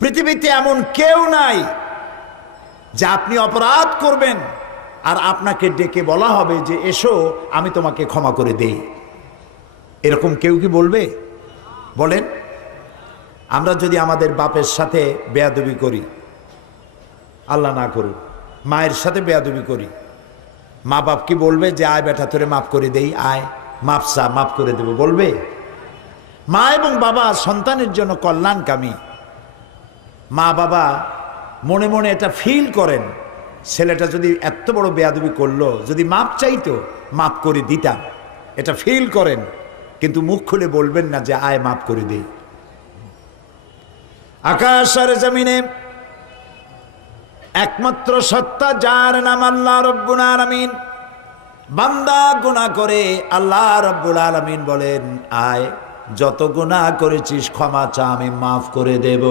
পৃথিবীতে এমন কেউ নাই যে আপনি অপরাধ করবেন আর আপনাকে ডেকে বলা হবে যে এসো আমি তোমাকে ক্ষমা করে দেই। এরকম কেউ কি বলবে? বলেন। আমরা যদি আমাদের বাপের সাথে বেয়াদবি করি, আল্লাহ না করুক মায়ের সাথে বেয়াদবি করি, মা বাপ কি বলবে যে আয় বেটা তোরে মাফ করে দেই, আয় মাপ চা, মাফ করে দেব? বলবে? মা এবং বাবা সন্তানের জন্য কল্যাণকামী। মা বাবা মনে মনে এটা ফিল করেন, ছেলেটা যদি এত বড় বেয়াদবি করলো, যদি মাপ চাইতো মাফ করে দিতাম, এটা ফিল করেন, কিন্তু মুখ খুলে বলবেন না যে আয় মাফ করে দেই। আকাশ আর জমিনে একমাত্র সত্তা যার নাম আল্লাহ রব্বুল আলামিন। বান্দা গুনাহ করে, আল্লাহ রব্বুল আলামিন বলেন আয় যত গুনাহ করেছিস ক্ষমা চা, আমি মাফ করে দেব।